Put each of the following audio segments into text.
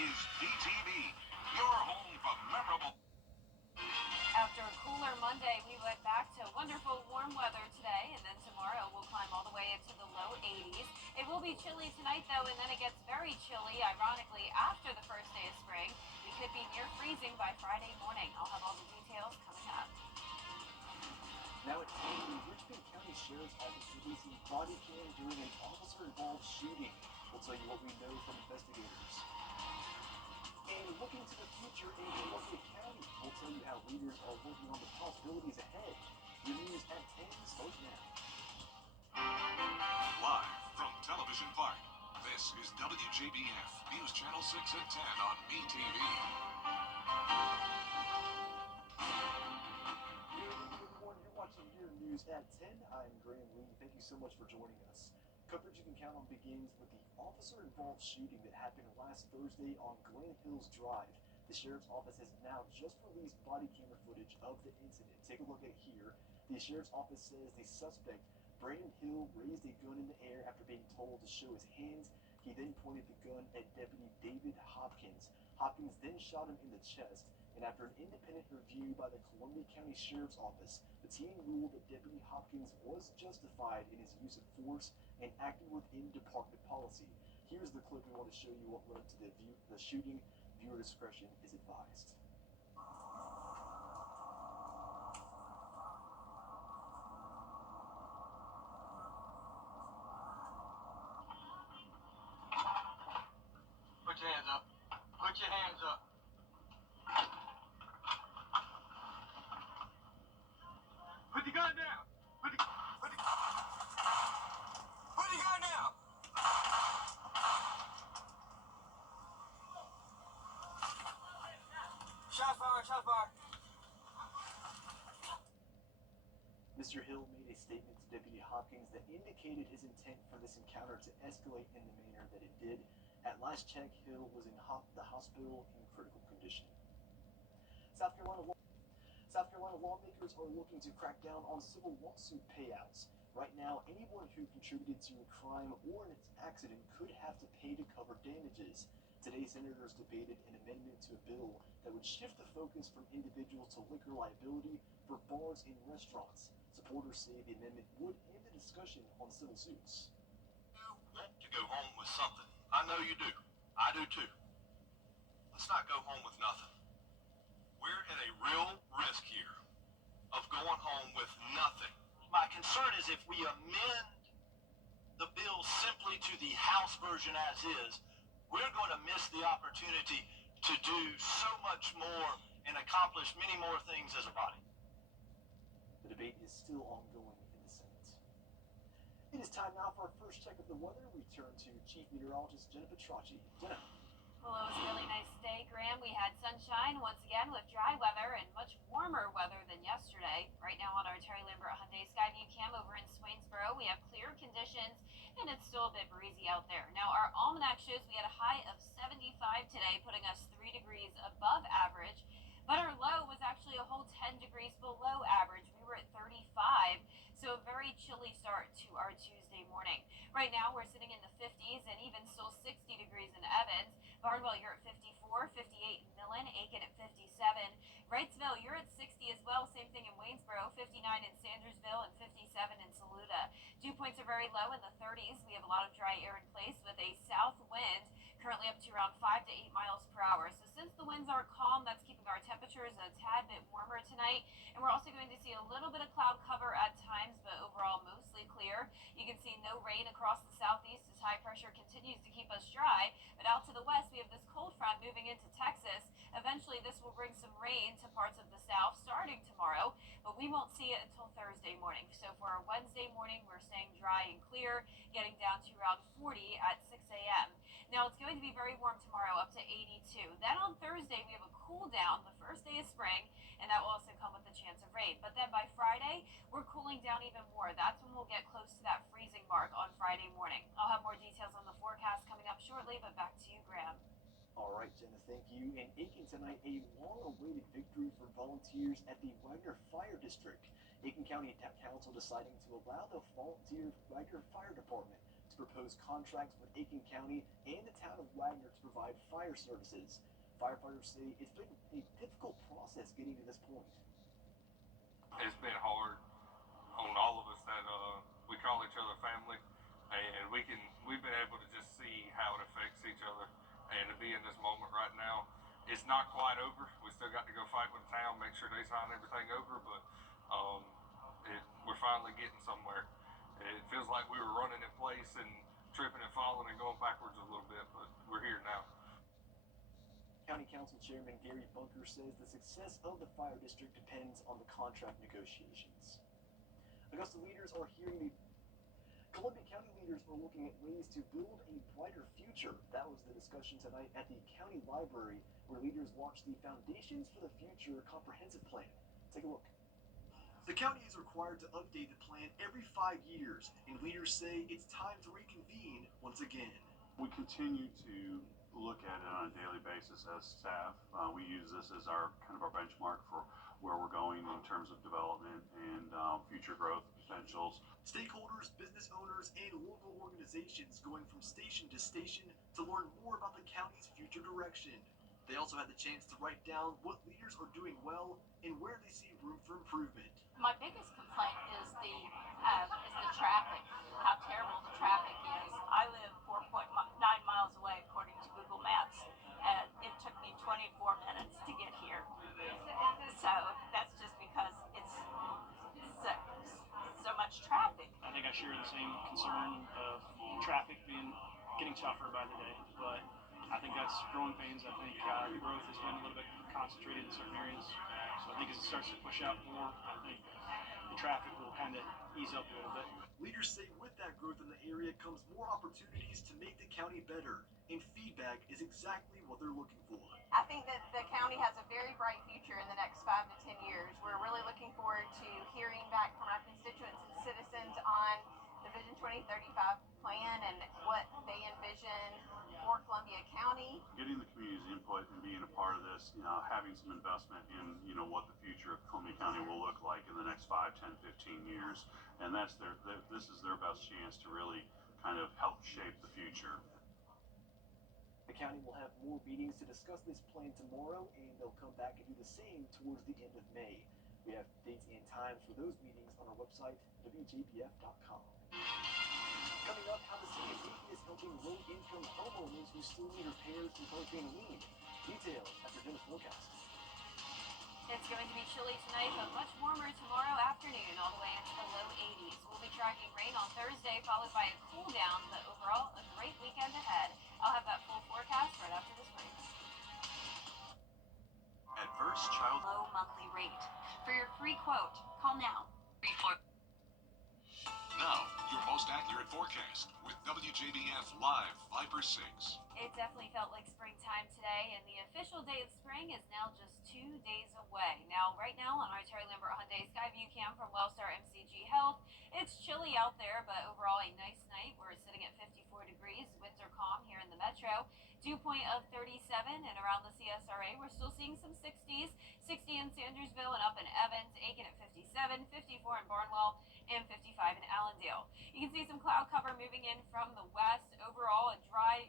is DTV, your home for memorable. After a cooler Monday, we went back to wonderful warm weather today, and then tomorrow we'll climb all the way into the low 80s. It will be chilly tonight, though, and then it gets very chilly, ironically, after the first day of spring. We could be near freezing by Friday morning. I'll have all the details coming up. Now at 10, the Richmond County Sheriff's Office releasing body cam during an officer-involved shooting. We'll tell you what we know from investigators. And looking to the future in Columbia County, we'll tell you how leaders are working on the possibilities ahead. Your news at 10 starts now. Live from Television Park, this is WJBF News Channel 6 at 10 on BTV. Good evening, everyone. You're watching Your News at 10. I'm Graham Lee. Thank you so much for joining us. Coverage you can count on begins with the officer-involved shooting that happened last Thursday on Glen Hills Drive. The Sheriff's Office has now just released body camera footage of the incident. Take a look at it here. The Sheriff's Office says the suspect, Brandon Hill, raised a gun in the air after being told to show his hands. He then pointed the gun at Deputy David Hopkins. Hopkins then shot him in the chest, and after an independent review by the Columbia County Sheriff's Office, the team ruled that Deputy Hopkins was justified in his use of force and acting within department policy. Here's the clip we want to show you what led to the shooting. Viewer discretion is advised. Put your hands up. Put your hands up. Put the gun down. Put the gun down. Shots fired, shots fired. Mr. Hill made a statement to Deputy Hopkins that indicated his intent for this encounter to escalate in the manner that it did. At last check, Hill was in the hospital in critical condition. South Carolina lawmakers are looking to crack down on civil lawsuit payouts. Right now, anyone who contributed to a crime or an accident could have to pay to cover damages. Today, senators debated an amendment to a bill that would shift the focus from individuals to liquor liability for bars and restaurants. Supporters say the amendment would end the discussion on civil suits. You want to go home with something. I know you do. I do too. Let's not go home with nothing. We're at a real risk here of going home with nothing. My concern is if we amend the bill simply to the House version as is, we're going to miss the opportunity to do so much more and accomplish many more things as a body. The debate is still ongoing in the Senate. It is time now for our first check of the weather. We turn to Chief Meteorologist Jenna Petracci. Jenna. Well, it was a really nice day, Graham. We had sunshine once again with dry weather and much warmer weather than yesterday. Right now on our Terry Lambert Hyundai Skyview cam over in Swainsboro, we have clear conditions and it's still a bit breezy out there. Now our almanac shows we had a high of 75 today, putting us 3 degrees above average. But our low was actually a whole 10 degrees below average. We were at 35, so a very chilly start to our Tuesday morning. Right now we're sitting in the 50s and even still 60 degrees in Evans. Barnwell, you're at 54, 58 in Millen, Aiken at 57. Wrightsville, you're at 60 as well. Same thing in Waynesboro, 59 in Sandersville, and 57 in Saluda. Dew points are very low in the 30s. We have a lot of dry air in place with a south wind currently up to around 5 to 8 miles per hour. So since the winds are calm, that's keeping our temperatures a tad bit warmer tonight. And we're also going to see a little bit of cloud cover at times, but overall mostly clear. You can see no rain across the southeast as high pressure continues to keep us dry. But out to the west, we have this cold front moving into Texas. Eventually, this will bring some rain to parts of the south starting tomorrow, but we won't see it until Thursday morning. So for our Wednesday morning, we're staying dry and clear, getting down to around 40 at 6 a.m. Now, it's going to be very warm tomorrow, up to 82. Then on Thursday, we have a cool down, the first day of spring, and that will also come with a chance of rain. But then by Friday, we're cooling down even more. That's when we'll get close to that freezing mark on Friday morning. I'll have more details on the forecast coming up shortly, but back to you, Graham. All right, Jenna, thank you. In Aiken tonight, a long-awaited victory for volunteers at the Wagner Fire District. Aiken County Council deciding to allow the volunteer Wagner Fire Department to propose contracts with Aiken County and the town of Wagner to provide fire services. Firefighters say it's been a difficult process getting to this point. It's been hard on all of us that we call each other family, and we've been able to just see how it affects each other, and to be in this moment right now. It's not quite over. We still got to go fight with the town, make sure they sign everything over, but we're finally getting somewhere. It feels like we were running in place and tripping and falling and going backwards a little bit, but we're here now. County Council Chairman Gary Bunker says the success of the fire district depends on the contract negotiations. Augusta leaders are hearing Columbia County leaders are looking at ways to build a brighter future. That was the discussion tonight at the county library, where leaders watched the Foundations for the Future comprehensive plan. Take a look. The county is required to update the plan every 5 years, and leaders say it's time to reconvene once again. We continue to look at it on a daily basis as staff. We use this as our benchmark for where we're going in terms of development and future growth potentials. Stakeholders, business owners, and local organizations going from station to station to learn more about the county's future direction. They also had the chance to write down what leaders are doing well and where they see room for improvement. My biggest complaint is the traffic, how terrible the traffic is. I live 4.9 miles away according to Google Maps, and it took me 24 minutes to get here. So that's just because it's so much traffic. I think I share the same concern of traffic getting tougher by the day, but I think that's growing pains. I think the growth has been a little bit concentrated in certain areas. So I think as it starts to push out more, I think the traffic will kind of ease up a little bit. Leaders say with that growth in the area comes more opportunities to make the county better, and feedback is exactly what they're looking for. I think that the county has a very bright future in the next 5 to 10 years. We're really looking forward to hearing back from our constituents and citizens on the Vision 2035 plan and what they envision for Columbia County. Getting the community's input and being a part of this, having some investment in, what the future of Columbia County will look like in the next 5, 10, 15 years. And this is their best chance to really kind of help shape the future. The county will have more meetings to discuss this plan tomorrow, and they'll come back and do the same towards the end of May. We have dates and times for those meetings on our website, WJBF.com. Coming up, how the city of Aiken is helping low-income homeowners who still need repairs from Hurricane Helene. Details after dinner forecast. It's going to be chilly tonight, but much warmer tomorrow afternoon, all the way into the low 80s. We'll be tracking rain on Thursday, followed by a cool down, but overall, a great weekend ahead. I'll have that full forecast right after this break. Adverse child. Low monthly rate. For your free quote, call now. Now, your most accurate forecast with WJBF Live Viper 6. It definitely felt like springtime today, and the official day of spring is now just 2 days away. Now, right now on our Terry Lambert Hyundai Skyview Cam from Wellstar MCG Health, it's chilly out there, but overall a nice night. We're sitting at 54 degrees. Winds are calm here in the metro. Dew point of 37, and around the CSRA, we're still seeing some 60s. 60 in Sandersville and up in Evans, Aiken at 57, 54 in Barnwell, and 55 in Allendale. You can see some cloud cover moving in from the west. Overall, a dry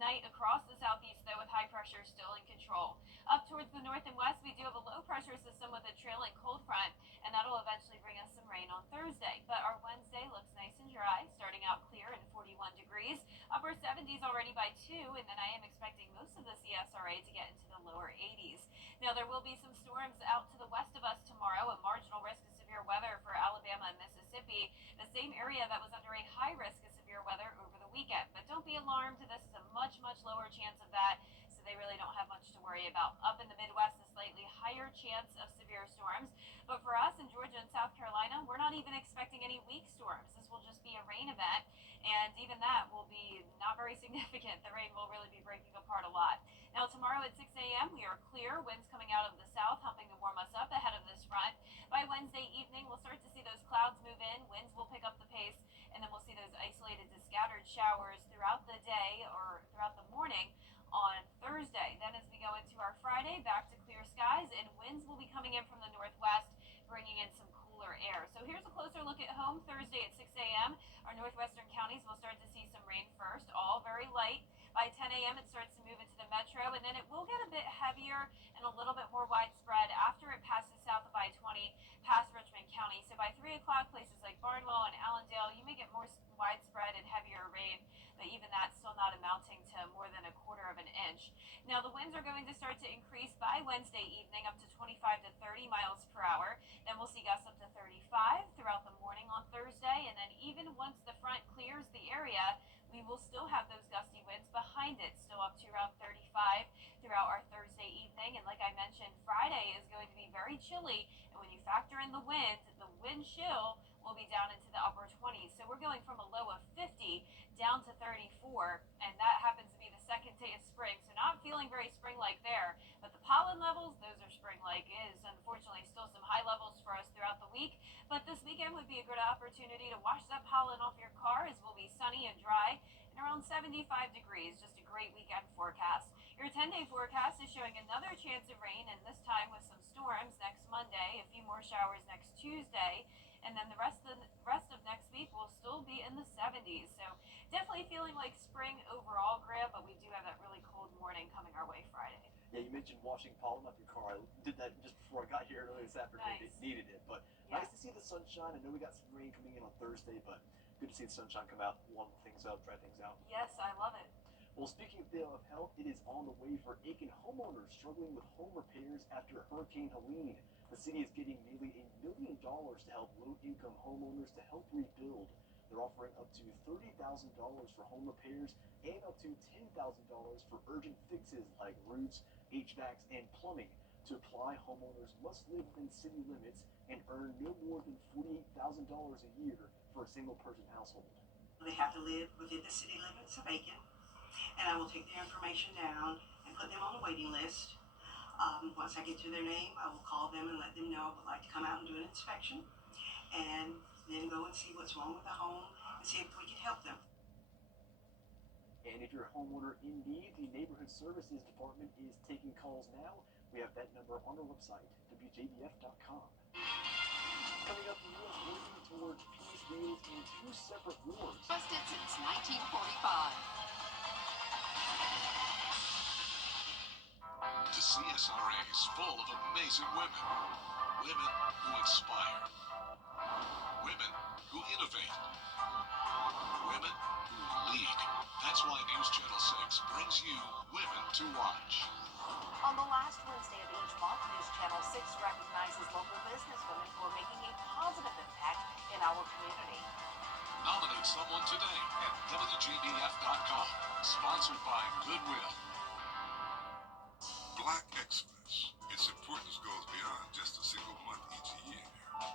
night across the southeast, though, with high pressure still in control. Up towards the north and west, we do have a low pressure system with a trailing cold front, and that'll eventually bring us some rain on Thursday. But our Wednesday looks nice and dry, starting out clear and 41 degrees, upper 70s already by 2, and then I am expecting most of the CSRA to get into the lower 80s. Now, there will be some storms out to the west of us tomorrow, a marginal risk of severe weather for Alabama and Mississippi, the same area that was under a high risk of severe weather over the weekend. But don't be alarmed, this is a much, much lower chance of that, so they really don't have much to worry about. Up in the Midwest, a slightly higher chance of severe storms, but for us in Georgia and South Carolina, we're not even expecting any weak storms. This will just be a rain event, and even that will be not very significant. The rain will really be breaking apart a lot. Now, tomorrow at 6 a.m., we are clear, winds coming out of the south, helping to warm us up ahead of this front. By Wednesday evening, we'll start to see those clouds move in, winds will pick up the pace, and then we'll see those isolated to scattered showers throughout the day or throughout the morning on Thursday. Then as we go into our Friday, back to clear skies, and winds will be coming in from the northwest, bringing in some cooler air. So here's a closer look at home Thursday at 6 a.m. Our northwestern counties will start to see some rain first, all very light. By 10 a.m. it starts to move into the metro, and then it will get a bit heavier and a little bit more widespread after it passes south of I-20 past Richmond County. So by 3 o'clock, places like Barnwell and Allendale, you may get more widespread and heavier rain, but even that's still not amounting to more than 1/4 of an inch. Now the winds are going to start to increase by Wednesday evening up to 25 to 30 miles per hour. Then we'll see gusts up to 35 throughout the morning on Thursday, and then even once the front clears the area, we will still have those gusty winds behind it, still up to around 35 throughout our Thursday evening. And like I mentioned, Friday is going to be very chilly, and when you factor in the wind chill will be down into the upper 20s. So we're going from a low of 50 down to 34, and that happens to be the second day of spring, so not feeling very spring-like there. But the pollen levels, those are spring-like. It is unfortunately still some high levels for us throughout the week, but this weekend would be a good opportunity to wash that pollen off your car, as will be sunny and dry and around 75 degrees. Just a great weekend forecast. Your 10-day forecast is showing another chance of rain, and this time with some storms next Monday, a few more showers next Tuesday, and then the rest of next week will still be in the 70s. So definitely feeling like spring overall, Graham, but we do have that really cold morning coming our way Friday. Yeah, you mentioned washing pollen off your car. I did that just before I got here earlier this afternoon. Nice. It needed it, but Yeah. nice to see the sunshine. I know we got some rain coming in on Thursday, but good to see the sunshine come out, warm things up, dry things out. Yes, I love it. Well, speaking of health, it is on the way for Aiken homeowners struggling with home repairs after Hurricane Helene. The city is getting nearly $1 million to help low-income homeowners to help rebuild. They're offering up to $30,000 for home repairs and up to $10,000 for urgent fixes like roofs, HVACs, and plumbing. To apply, homeowners must live within city limits and earn no more than $48,000 a year for a single-person household. They have to live within the city limits of Aiken, and I will take their information down and put them on a waiting list. Once I get to their name, I will call them and let them know I would like to come out and do an inspection, and then go and see what's wrong with the home and see if we can help them. And if you're a homeowner in need, the Neighborhood Services Department is taking calls now. We have that number on our website, WJBF.com. Coming up, the U.S. working toward peace deals in 2 separate wars. Trusted since 1945. The CSRA is full of amazing women. Women who inspire. Women who innovate. Women who lead. That's why News Channel 6 brings you Women to Watch. On the last Wednesday of each month, News Channel 6 recognizes local businesswomen who are making a positive impact in our community. Nominate someone today at WJBF.com. Sponsored by Goodwill. Black excellence. Its importance goes beyond just a single month each year.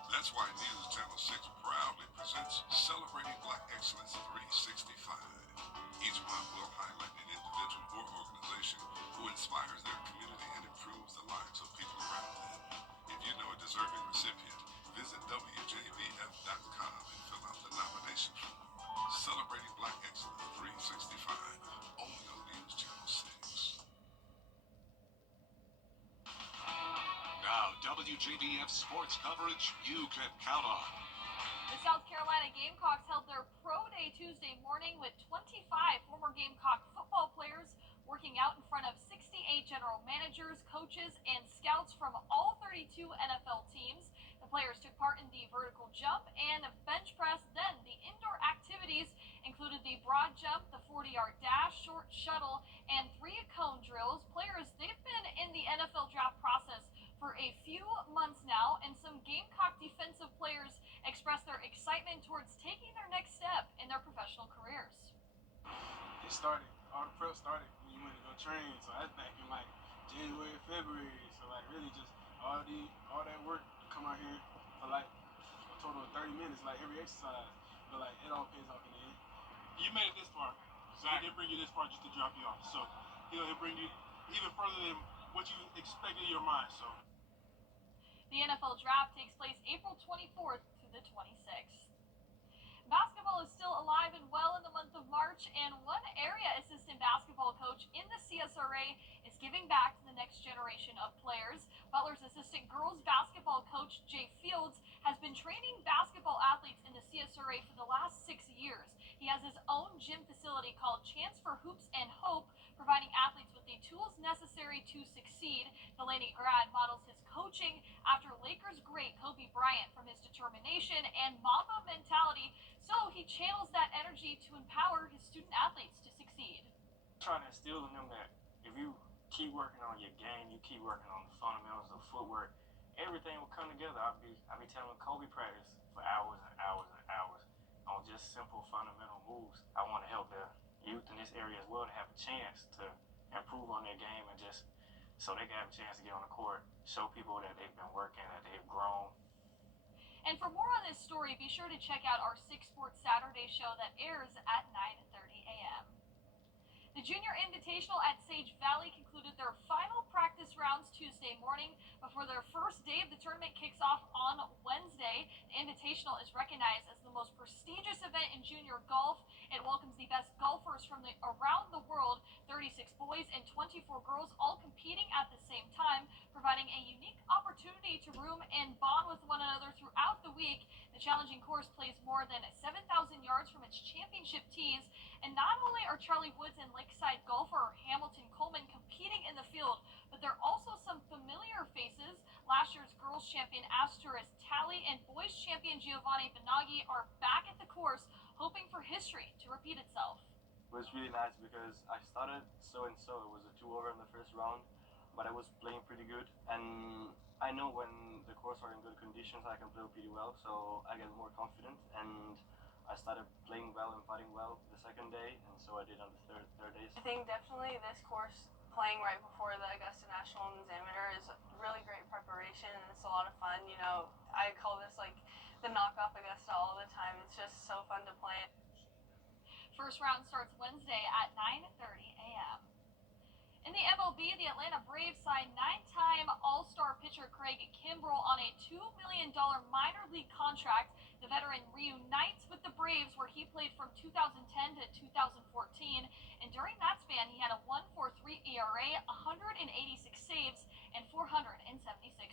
That's why News Channel 6 proudly presents Celebrating Black Excellence 365. Each month will highlight an individual or organization who inspires their community and improves the lives of people around them. If you know a deserving recipient, visit WJBF.com and fill out the nomination form. Celebrating Black Excellence 365, only on News Channel 6. Now, WJBF sports coverage you can count on. The South Carolina Gamecocks held their pro day Tuesday morning with 25 former Gamecock football players working out in front of 68 general managers, coaches, and scouts from all 32 NFL teams. The players took part in the vertical jump and bench press. Then the indoor activities included the broad jump, the 40-yard dash, short shuttle, and 3 cone drills. Players, they've been in the NFL draft process for a few months now, and some Gamecock defensive players expressed their excitement towards taking their next step in their professional careers. It started, all the prep started when you went to go train, so that's back in like January, February, so like really just all that work to come out here for like a total of 30 minutes, like every exercise, but like it all pays off in the end. You made it this far, so it didn't bring you this far just to drop you off, so it bring you even further than what you expected in your mind, so. The NFL draft takes place April 24th to the 26th. Basketball is still alive and well in the month of March, and one area assistant basketball coach in the CSRA is giving back to the next generation of players. Butler's assistant girls basketball coach, Jay Fields, has been training basketball athletes in the CSRA for the last 6 years. He has his own gym facility called Chance for Hoops and Hope, providing athletes with the tools necessary to succeed. The Laney grad models his coaching after Lakers great Kobe Bryant from his determination and Mamba mentality, so he channels that energy to empower his student athletes to succeed. Trying to instill in them that if you keep working on your game, you keep working on the fundamentals of footwork, everything will come together. I'll be telling Kobe practice for hours and hours and hours on just simple fundamental moves. I want to help the youth in this area as well to have a chance to improve on their game and just so they can have a chance to get on the court, show people that they've been working, that they've grown. And for more on this story, be sure to check out our 6 Sports Saturday show that airs at 9:30 a.m. The Junior Invitational at Sage Valley concluded their final practice rounds Tuesday morning before their first day of the tournament kicks off on Wednesday. The Invitational is recognized as the most prestigious event in junior golf. It welcomes the best golfers from around the world, 36 boys and 24 girls, all competing at the same time, providing a unique opportunity to room and bond with one another throughout the week. The challenging course plays more than 7,000 yards from its championship tees, and not only are Charlie Woods and Lakeside golfer Hamilton Coleman competing in the field, but there are also some familiar faces. Last year's girls champion Asteris Talley and boys champion Giovanni Benaghi are back at the course, hoping for history to repeat itself. It was really nice because I started so-and-so. It was a 2-over in the first round, but I was playing pretty good. And I know when the course are in good conditions, I can play pretty well, so I get more confident. And I started playing well and putting well the second day, and so I did on the third day. I think definitely this course, playing right before the Augusta National Examiner, is really great preparation, and it's a lot of fun. You know, I call this like the knockoff Augusta all the time. It's just so fun to play. First round starts Wednesday at 9:30 a.m. In the MLB, the Atlanta Braves signed 9-time All-Star pitcher Craig Kimbrell on a $2 million minor league contract. The veteran reunites with the Braves, where he played from 2010 to 2014, and during that span, he had a 1.43 ERA, 186 saves, and 476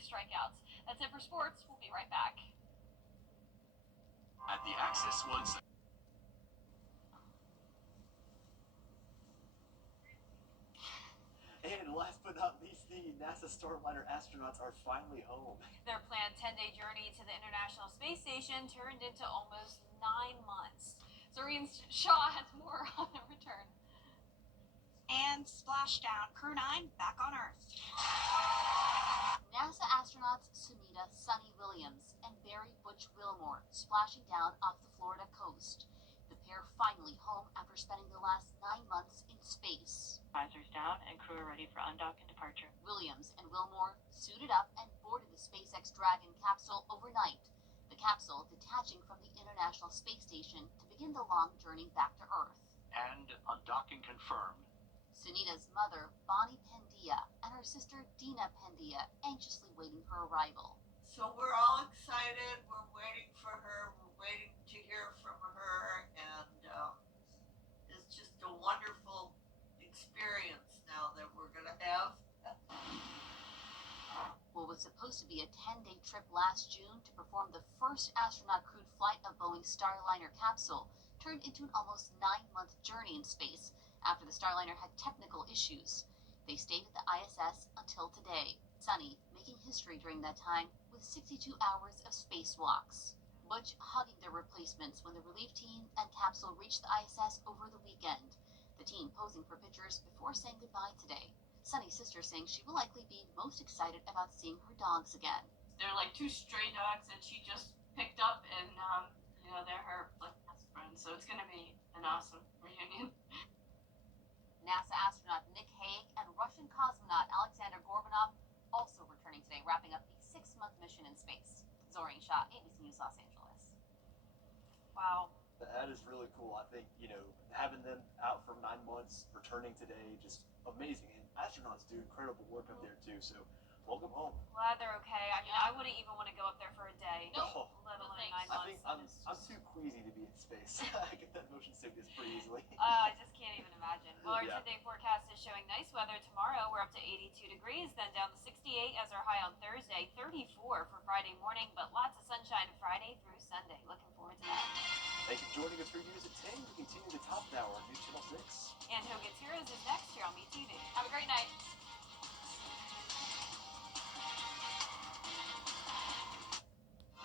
strikeouts. That's it for sports. We'll be right back. At the Axis One. And last but not least, the NASA Starliner astronauts are finally home. Their planned 10-day journey to the International Space Station turned into almost 9 months. Zoreen Shaw has more on their return. And splashdown, Crew 9 back on Earth. NASA astronauts Sunita Sunny Williams and Barry Butch Wilmore splashing down off the Florida coast. The pair finally home after spending the last 9 months in space. Visors down and crew are ready for undock and departure. Williams and Wilmore suited up and boarded the SpaceX Dragon capsule overnight. The capsule detaching from the International Space Station to begin the long journey back to Earth. And undocking confirmed. Sunita's mother, Bonnie Pendia, and her sister, Dina Pendia, anxiously waiting for arrival. So we're all excited. We're waiting for her. We're waiting to hear from her. And it's just a wonderful experience now that we're going to have. What was supposed to be a 10-day trip last June to perform the first astronaut-crewed flight of Boeing's Starliner capsule turned into an almost 9-month journey in space after the Starliner had technical issues. They stayed at the ISS until today, Sunny making history during that time with 62 hours of spacewalks. Butch hugging their replacements when the relief team and capsule reached the ISS over the weekend. The team posing for pictures before saying goodbye today. Sunny's sister saying she will likely be most excited about seeing her dogs again. They're like 2 stray dogs that she just picked up, and they're her best friends. So it's going to be an awesome reunion. NASA astronaut Nick Hague and Russian cosmonaut Alexander Gorbanov also returning today, wrapping up a 6-month mission in space. Zoreen Shaw, ABC News, Los Angeles. Wow. That is really cool. I think, having them out for 9 months, returning today, just amazing. And astronauts do incredible work up there too. So welcome home. Glad they're okay. I mean, I wouldn't even want to go up there for a day, Nope. let No alone thanks. 9 I months. think I'm too queasy to be in space. I get that motion sickness pretty easily. I just can't even imagine. Well, our Yeah. 10-day forecast is showing nice weather tomorrow. We're up to 82 degrees, then down to 68 as our high on Thursday, 34 for Friday morning, but lots of sunshine Friday through Sunday. Looking forward to that. Thank you for joining us for News at 10. We continue the top of the hour on News Channel 6. And Who Gets Heroes is next here on MeTV. Have a great night.